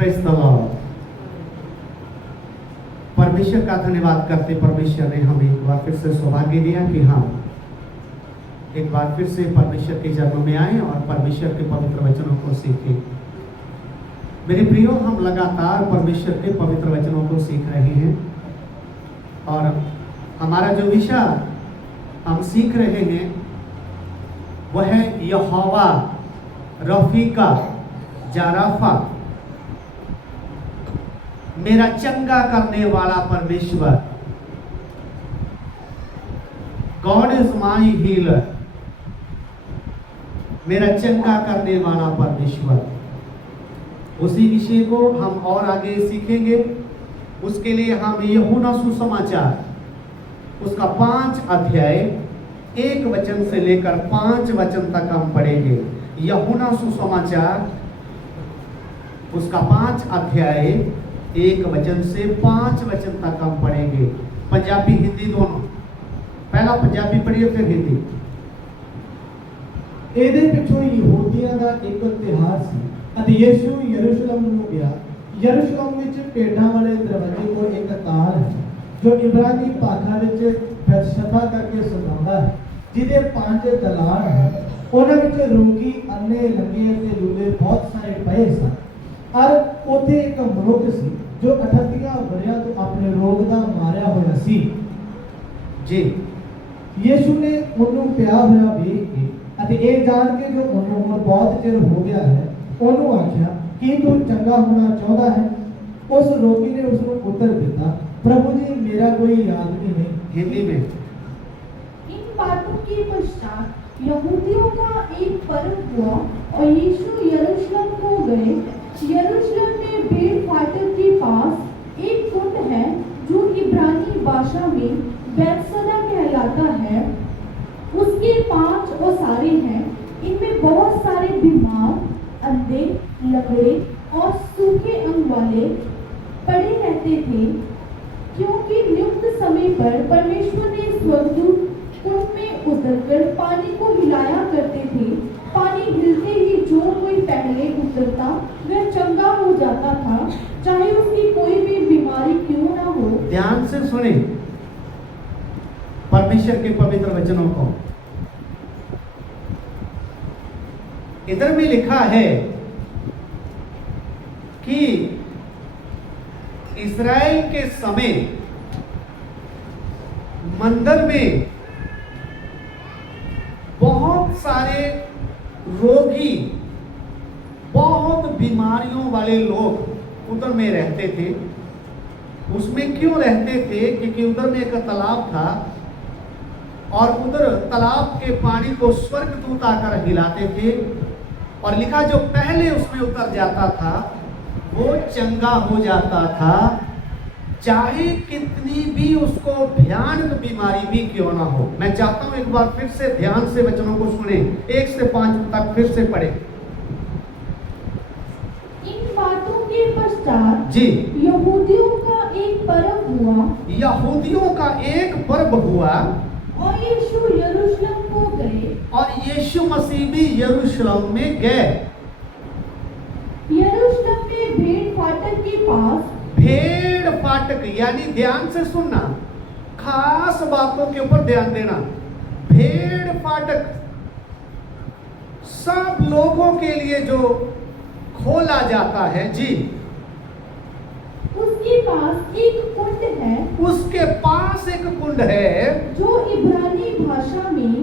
Praise the Lord. परमेश्वर का धन्यवाद करते, परमेश्वर ने हमें एक बार फिर से सौभाग्य दिया कि हम एक बार फिर से परमेश्वर के जन्म में आए और परमेश्वर के पवित्र वचनों को सीखें। मेरे प्रियो, हम लगातार परमेश्वर के पवित्र वचनों को सीख रहे हैं और हमारा जो विषय हम सीख रहे हैं वह है यहोवा रफीका जाराफा, मेरा चंगा करने वाला परमेश्वर। गॉड इज माई हीलर, मेरा चंगा करने वाला परमेश्वर। उसी विषय को हम और आगे सीखेंगे। उसके लिए हम यूहन्ना सुसमाचार उसका 5 अध्याय 1 वचन से लेकर 5 वचन तक हम पढ़ेंगे। यूहन्ना सुसमाचार उसका 5 अध्याय 1 वचन से 5 वचन तक हम पढ़ेंगे। पंजाबी हिंदी दोनों। पहला पंजाबी पढ़िए फिर हिंदी। ਇਹਦੇ ਪਿੱਛੋਂ ਯਹੂਦੀਆਂ ਦਾ ਇੱਕ ਤਿਉਹਾਰ ਸੀ ਅਤੇ ਯਿਸੂ ਯਰੂਸ਼ਲਮ ਨੂੰ ਗਿਆ। ਯਰੂਸ਼ਲਮ ਵਿੱਚ ਭੇਡਾਂ ਵਾਲੇ ਦਰਵਾਜ਼ੇ ਕੋਲ ਇੱਕ ਤਾਲ ਹੈ ਜੋ ਇਬਰਾਨੀ ਭਾਸ਼ਾ ਵਿੱਚ ਬੈਤਸ਼ਬਾ ਕਰਕੇ ਸੁਣਾਉਂਦਾ ਹੈ, ਜਿਹਦੇ 5 ਦਲਾਨ ਹਨ। ਉਹਨਾਂ ਵਿੱਚ ਰੋਗੀ, ਅੰਨੇ, ਲੰਗੇ ਅਤੇ ਲੂਲੇ ਬਹੁਤ ਸਾਰੇ ਪਏ ਸਨ। ਔਰ ਉੱਥੇ ਇੱਕ ਮਨੁੱਖ ਸੀ ਜੋ 38 ਵਰ੍ਹਿਆਂ ਤੋਂ ਆਪਣੇ ਰੋਗ ਦਾ ਮਾਰਿਆ ਹੋਇਆ ਸੀ। ਜੀ ਯਿਸੂ ਨੇ ਉਹਨੂੰ ਪਿਆ ਹੋਇਆ ਵੇਖ ਕੇ ਅਤੇ ਇਹ ਜਾਣ ਕੇ ਜੋ ਉਹਨੂੰ ਉਮਰ ਬਹੁਤ ਚਿਰ ਹੋ ਗਿਆ ਹੈ, ਉਹਨੂੰ ਆਖਿਆ ਕਿ ਤੂੰ ਚੰਗਾ ਹੋਣਾ ਚਾਹੁੰਦਾ ਹੈ। उस रोगी ने उसको उत्तर दिया, प्रभु जी मेरा कोई आदमी नहीं। हिंदी में। इन बातों के पश्चात यहूदियों का एक पर्व हुआ और यीशु यरूशलेम को गए। यरूशलेम में भेड़ फाटक के पास एक कुंड है जो इब्रानी भाषा में बैतसदा कहलाता है। उसके 5 ओसारे हैं। इनमें बहुत सारे बीमार, अंधे, लंगड़े और सूखे अंग वाले पड़े रहते थे, क्योंकि नियुक्त समय पर परमेश्वर ने स्वर्गदूत कुंड में उतरकर पानी को हिलाया करते थे। पानी हिलते ही जो कोई पहले उतरता वह चंगा हो जाता था, चाहे उसकी कोई भी बीमारी क्यों ना हो। ध्यान से सुने परमेश्वर के पवित्र वचनों को। इधर में लिखा है कि इस्राएल के समय मंदिर में बहुत सारे रोगी, बहुत बीमारियों वाले लोग उधर में रहते थे। उसमें क्यों रहते थे? क्योंकि उधर में एक तालाब था और उधर तालाब के पानी को स्वर्गदूत आकर हिलाते थे और लिखा जो पहले उसमें उतर जाता था वो चंगा हो जाता था, चाहे कितनी भी उसको भयानक बीमारी भी क्यों ना हो। मैं चाहता हूं एक बार फिर से ध्यान से वचनों को सुने, 1 से 5 तक फिर से पढ़े। इन बातों के पश्चात जी यहूदियों का एक पर्व हुआ। यहूदियों का एक पर्व हुआ और यीशु यरूशलेम को गए। और यीशु मसीह भी यरूशलेम में गए। यरूशलेम में भेड़ फाटक के पास। भेड़ फाटक यानी ध्यान से सुनना, खास बातों के ऊपर ध्यान देना। भेड़ फाटक सब लोगों के लिए जो खोला जाता है। जी उसके पास एक कुंड है। उसके पास एक कुंड है जो इब्रानी भाषा में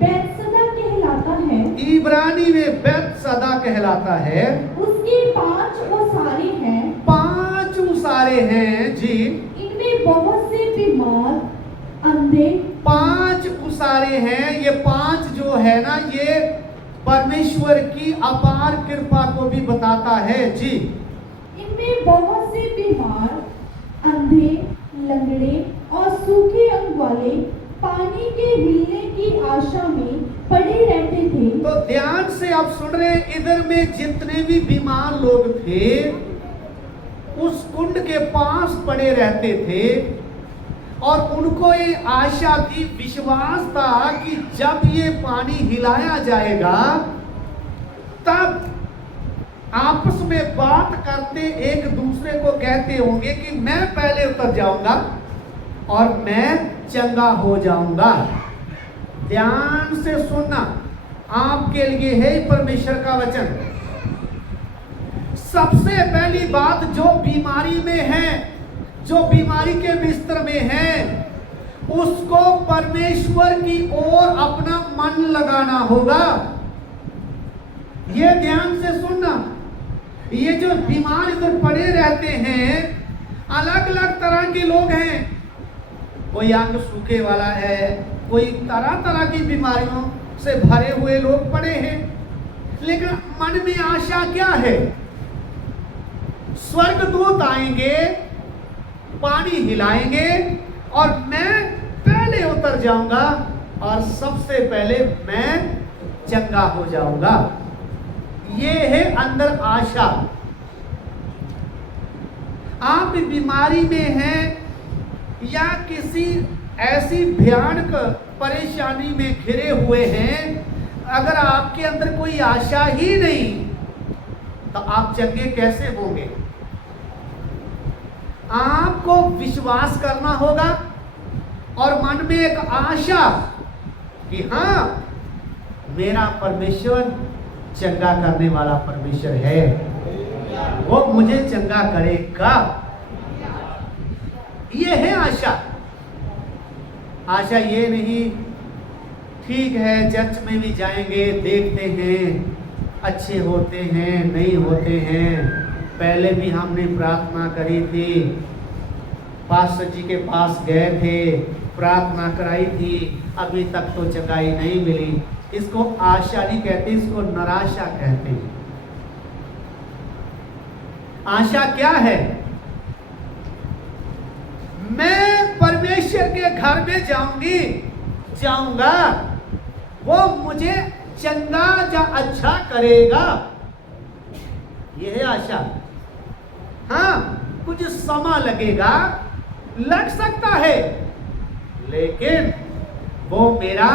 बैतसदा कहलाता है। इब्रानी में बैतसदा कहलाता है। उसके 5 ओसारे हैं। 5 उसारे हैं। जी इनमें बहुत से बीमार, अंधे। 5 उसारे हैं। ये 5 जो है ना, ये परमेश्वर की अपार कृपा को भी बताता है। जी इनमें बहुत से बीमार, अंधे, लंगड़े और सूखे अंग वाले पानी के हिलने की आशा में पड़े रहते थे। तो ध्यान से आप सुन रहे हैं, इधर में जितने भी बीमार लोग थे उस कुंड के पास पड़े रहते थे और उनको ये आशा थी, विश्वास था कि जब ये पानी हिलाया जाएगा तब आपस में बात करते एक दूसरे को कहते होंगे कि मैं पहले उतर जाऊंगा और मैं चंगा हो जाऊंगा। ध्यान से सुनना, आपके लिए है परमेश्वर का वचन। सबसे पहली बात, जो बीमारी में है, जो बीमारी के बिस्तर में है, उसको परमेश्वर की ओर अपना मन लगाना होगा। ये ध्यान से सुनना, ये जो बीमार इधर पड़े रहते हैं, अलग अलग तरह के लोग हैं। कोई अंग सूखे वाला है, कोई तरह तरह की बीमारियों से भरे हुए लोग पड़े हैं, लेकिन मन में आशा क्या है? स्वर्गदूत आएंगे, पानी हिलाएंगे और मैं पहले उतर जाऊंगा और सबसे पहले मैं चंगा हो जाऊंगा। ये है अंदर आशा। आप बीमारी में हैं या किसी ऐसी भयानक परेशानी में घिरे हुए हैं, अगर आपके अंदर कोई आशा ही नहीं तो आप चंगे कैसे होंगे? आपको विश्वास करना होगा और मन में एक आशा कि हाँ, मेरा परमेश्वर चंगा करने वाला परमेश्वर है, वो मुझे चंगा करेगा। ये है आशा। आशा ये नहीं, ठीक है चर्च में भी जाएंगे, देखते हैं अच्छे होते हैं नहीं होते हैं, पहले भी हमने प्रार्थना करी थी, पास्टर जी के पास गए थे, प्रार्थना कराई थी, अभी तक तो चंगाई नहीं मिली। इसको आशा नहीं कहते, इसको निराशा कहते हैं। आशा क्या है? मैं परमेश्वर के घर में जाऊंगा, वो मुझे चंगा या अच्छा करेगा। यह है आशा। हाँ, कुछ समय लगेगा, लग सकता है, लेकिन वो मेरा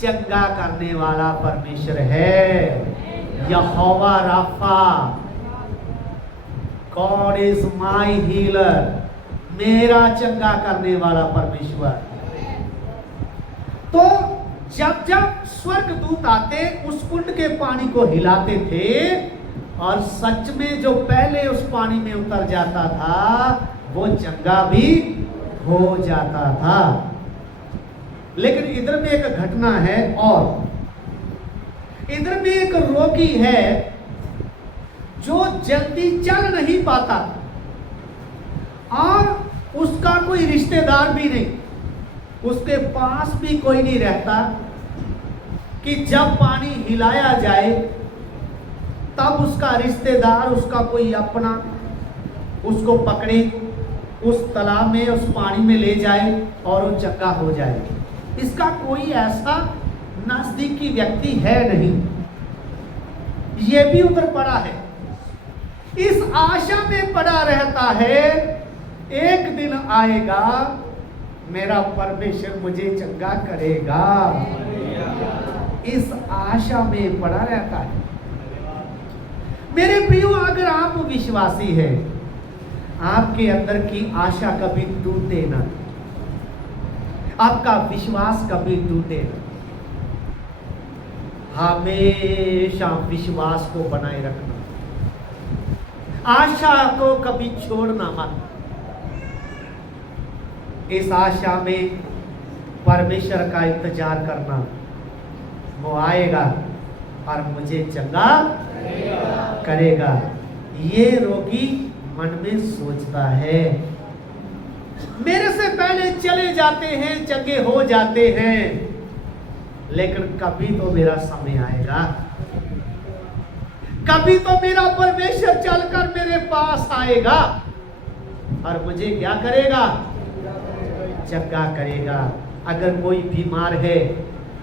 चंगा करने वाला परमेश्वर है। Jehovah Rapha, God is my healer, मेरा चंगा करने वाला परमेश्वर। तो जब जब स्वर्गदूत आते, उस कुंड के पानी को हिलाते थे और सच में जो पहले उस पानी में उतर जाता था वो चंगा भी हो जाता था। लेकिन इधर में एक घटना है, और इधर में एक रोगी है जो जल्दी चल नहीं पाता और उसका कोई रिश्तेदार भी नहीं, उसके पास भी कोई नहीं रहता कि जब पानी हिलाया जाए तब उसका रिश्तेदार, उसका कोई अपना उसको पकड़े, उस तालाब में, उस पानी में ले जाए और वो चंगा हो जाए। इसका कोई ऐसा नजदीकी व्यक्ति है नहीं। ये भी उधर पड़ा है, इस आशा में पड़ा रहता है, एक दिन आएगा मेरा परमेश्वर मुझे चंगा करेगा। इस आशा में पड़ा रहता है। मेरे प्रियो, अगर आप विश्वासी हैं, आपके अंदर की आशा कभी टूटे ना, आपका विश्वास कभी टूटे ना। हमेशा विश्वास को बनाए रखना, आशा को कभी छोड़ना मत। इस आशा में परमेश्वर का इंतजार करना, वो आएगा और मुझे चंगा करेगा। ये रोगी मन में सोचता है, मेरे से पहले चले जाते हैं, चंगे हो जाते हैं, लेकिन कभी तो मेरा समय आएगा, कभी तो मेरा परमेश्वर चलकर मेरे पास आएगा और मुझे क्या करेगा? चंगा करेगा। अगर कोई बीमार है,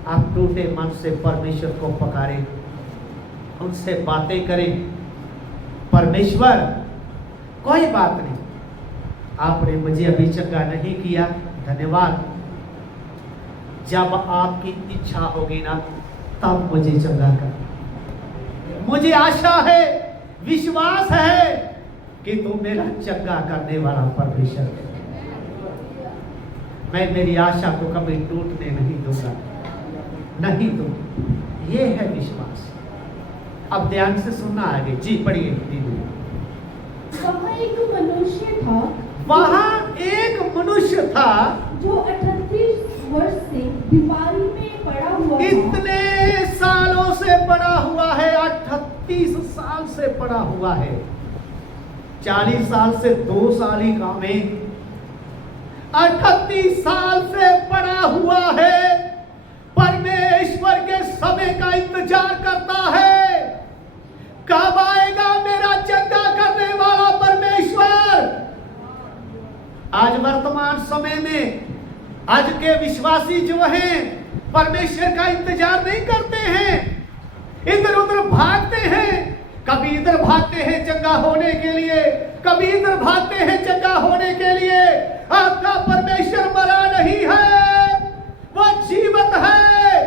आप टूटे मन से परमेश्वर को पुकारें, उनसे बातें करें, परमेश्वर कोई बात नहीं, आपने मुझे अभी चंगा नहीं किया, धन्यवाद, जब आपकी इच्छा होगी ना तब मुझे चंगा कर। मुझे आशा है विश्वास है कि तू मेरा चंगा करने वाला परमेश्वर है। मैं मेरी आशा को कभी टूटने नहीं दूंगा, नहीं दूंगा। ये है विश्वास। अब ध्यान से सुनना आगे। जी पढ़िए दीदी। वहाँ एक मनुष्य था, वहां एक मनुष्य था जो 38 वर्ष से बीमारी में पड़ा हुआ था। इतने सालों से पड़ा हुआ है, 38 साल से पड़ा हुआ है। 40 साल से 2 साल ही काम है, 38 साल से पड़ा हुआ है। परमेश्वर के समय का इंतजार करता है, कब आएगा मेरा चंगा करने वाला परमेश्वर। आज वर्तमान समय में आज के विश्वासी जो हैं परमेश्वर का इंतजार नहीं करते हैं, इधर उधर भागते हैं। कभी इधर भागते हैं चंगा होने के लिए, कभी इधर भागते हैं चंगा होने के लिए। आपका परमेश्वर मरा नहीं है, वो जीवित है।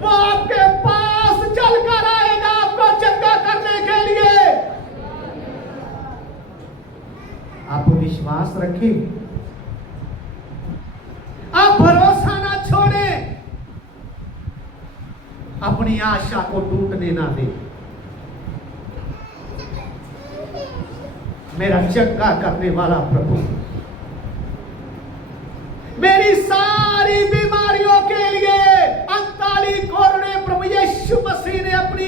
वो आपके पास चलकर आएगा आपको चंगा करने के लिए। आप विश्वास रखें, आप भरोसा ना छोड़ें, अपनी आशा को टूटने ना दें। मेरा चंगा करने वाला प्रभु मेरी सारी बीमारियों के लिए 39 कोरड़े प्रभु यीशु मसीह ने अपनी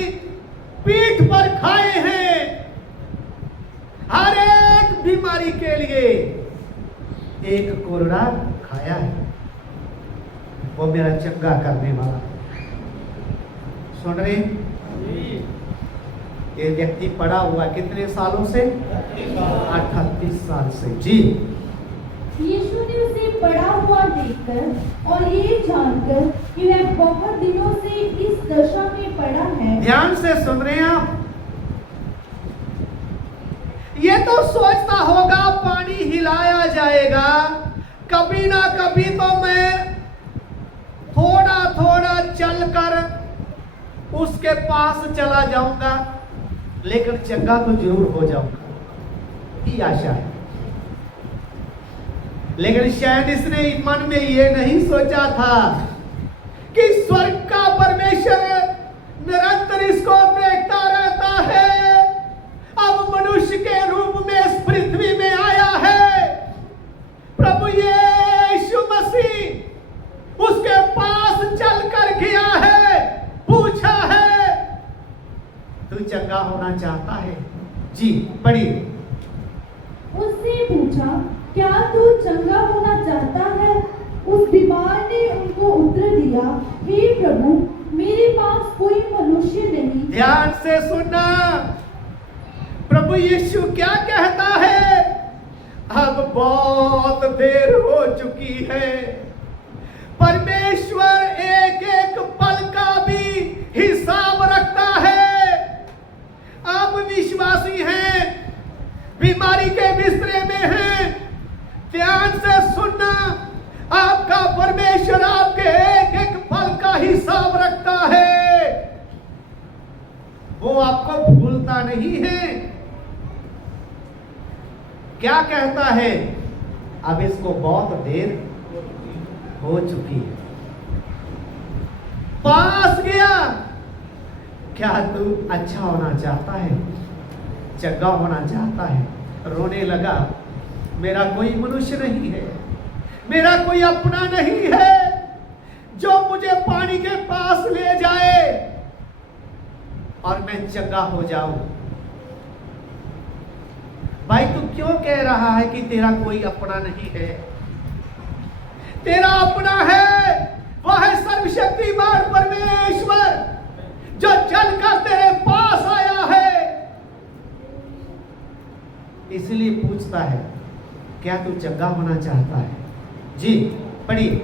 पीठ पर खाए हैं। हर एक बीमारी के लिए एक कोरड़ा खाया है। वो मेरा चंगा करने वाला। सुन रहे? ये व्यक्ति पड़ा हुआ कितने सालों से? 38 साल से। जी। यीशु ने उसे पड़ा हुआ देखकर और ये जानकर कि वह बहुत दिनों से इस दशा में पड़ा है। ध्यान से सुन रहे हैं आप? ये तो सोचता होगा पानी हिलाया जाएगा, कभी ना कभी तो मैं थोड़ा थोड़ा चलकर उसके पास चला जाऊंगा, लेकिन चंगा तो जरूर हो जाऊंगा, ये आशा है। लेकिन शायद इसने मन में ये नहीं सोचा था कि स्वर्ग का परमेश्वर निरंतर इसको देखता रहता है। अब मनुष्य के रूप में इस पृथ्वी में आया है। प्रभु यीशु मसीह उसके पास चलकर गया है, पूछा है तू चंगा होना चाहता है? जी पढ़िए। उसने पूछा, क्या तू चंगा होना चाहता है? उस बीमार ने उनको उत्तर दिया, हे प्रभु, मेरे पास कोई मनुष्य नहीं। ध्यान से सुनना, प्रभु यीशु क्या कहता है? अब बहुत देर हो चुकी है। परमेश्वर एक एक पल का भी हिसाब रखता है। आप विश्वासी हैं, बीमारी के बिस्तरे में हैं, ध्यान से सुनना, आपका परमेश्वर आपके एक एक पल का हिसाब रखता है। वो आपको भूलता नहीं है। क्या कहता है? अब इसको बहुत देर हो चुकी है। पास गया, क्या तू अच्छा होना चाहता है? चंगा होना चाहता है? रोने लगा, मेरा कोई मनुष्य नहीं है, मेरा कोई अपना नहीं है जो मुझे पानी के पास ले जाए और मैं चंगा हो जाऊं। भाई तू क्यों कह रहा है कि तेरा कोई अपना नहीं है? तेरा अपना है, वह है सर्वशक्तिमान परमेश्वर जो चलकर तेरे पास आया है। इसलिए पूछता है, क्या तू चंगा होना चाहता है? जी पढ़िए।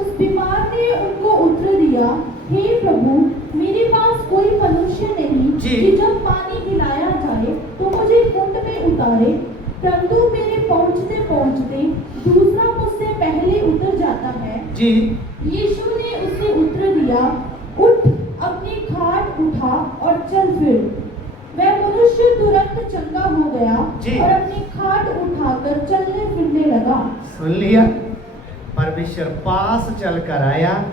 उस बीमार ने उनको उत्तर दिया, हे प्रभु, मेरे पास कोई मनुष्य नहीं कि जब पानी हिलाया जाए तो मुझे कुंड में उतारे, परंतु मेरे पहुंचते पहुंचते दूसरा मुझसे पहले उतर जाता है। जी। यीशु ने उसे उत्तर दिया, उठ, अपनी खाट उठा और चल फिर। वह मनुष्य तुरंत चंगा हो गया जी। और अपनी खाट उठाकर चलने फिरने लगा। सुन लिया, परमेश्वर पास चलकर आया।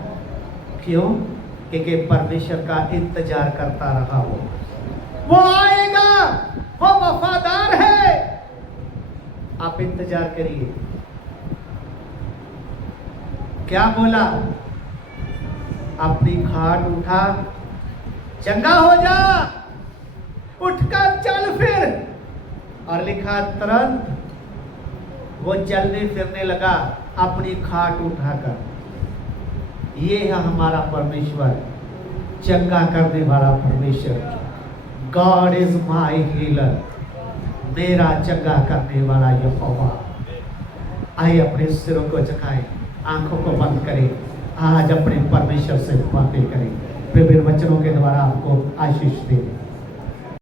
क्यों? क्योंकि परमेश्वर का इंतजार करता रहा। वो आएगा, वो वफादार है। आप इंतजार करिए। क्या बोला? अपनी खाट उठा, चंगा हो जा, उठकर चल फिर। और लिखा तुरंत वो चलने फिरने लगा अपनी खाट उठाकर। ये है हमारा परमेश्वर, चंगा करने वाला परमेश्वर। गॉड इज माई हीलर, मेरा चंगा करने वाला यहोवा। आइए अपने सिरों को झुकाएं, आंखों को बंद करें, आज अपने परमेश्वर से बातें करें। विभिन्न वचनों के द्वारा आपको आशीष दें।